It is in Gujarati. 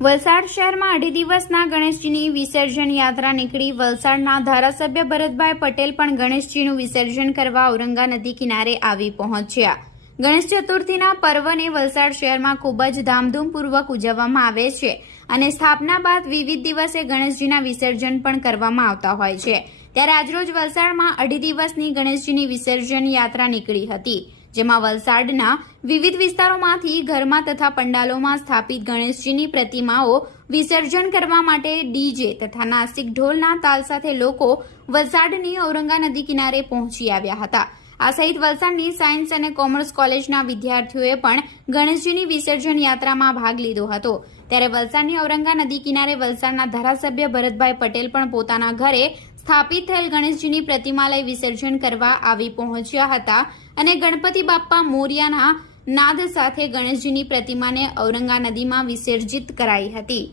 વલસાડ શહેરમાં 2.5 દિવસના ગણેશજીની વિસર્જન યાત્રા નીકળી। વલસાડના ધારાસભ્ય ભરતભાઈ પટેલ પણ ગણેશજીનું વિસર્જન કરવા ઔરંગા નદી કિનારે આવી પહોંચ્યા। ગણેશ ચતુર્થીના પર્વને વલસાડ શહેરમાં ખૂબ જ ધામધૂમપૂર્વક ઉજવવામાં આવે છે અને સ્થાપના બાદ વિવિધ દિવસે ગણેશજીના વિસર્જન પણ કરવામાં આવતા હોય છે। ત્યારે આજરોજ વલસાડમાં 2.5 દિવસની ગણેશજીની વિસર્જન યાત્રા નીકળી હતી, જેમાં વલસાડના વિવિધ વિસ્તારોમાંથી ઘરમાં તથા પંડાલોમાં સ્થાપિત ગણેશજીની પ્રતિમાઓ વિસર્જન કરવા માટે ડીજે તથા નાસિક ઢોલના તાલ સાથે લોકો વલસાડની ઔરંગા નદી કિનારે પહોંચી આવ્યા હતા। આ સહિત વલસાડની સાયન્સ અને કોમર્સ કોલેજના વિદ્યાર્થીઓએ પણ ગણેશજીની વિસર્જન યાત્રામાં ભાગ લીધો હતો। ત્યારે વલસાડની ઔરંગા નદી કિનારે વલસાડના ધારાસભ્ય ભરતભાઈ પટેલ પણ પોતાના ઘરે સ્થાપિત થયેલ ગણેશજીની પ્રતિમા લઈ વિસર્જન કરવા આવી પહોંચ્યા હતા અને ગણપતિ બાપ્પા મોરિયાના નાદ સાથે ગણેશજીની પ્રતિમાને ઔરંગા નદીમાં વિસર્જિત કરાઈ હતી।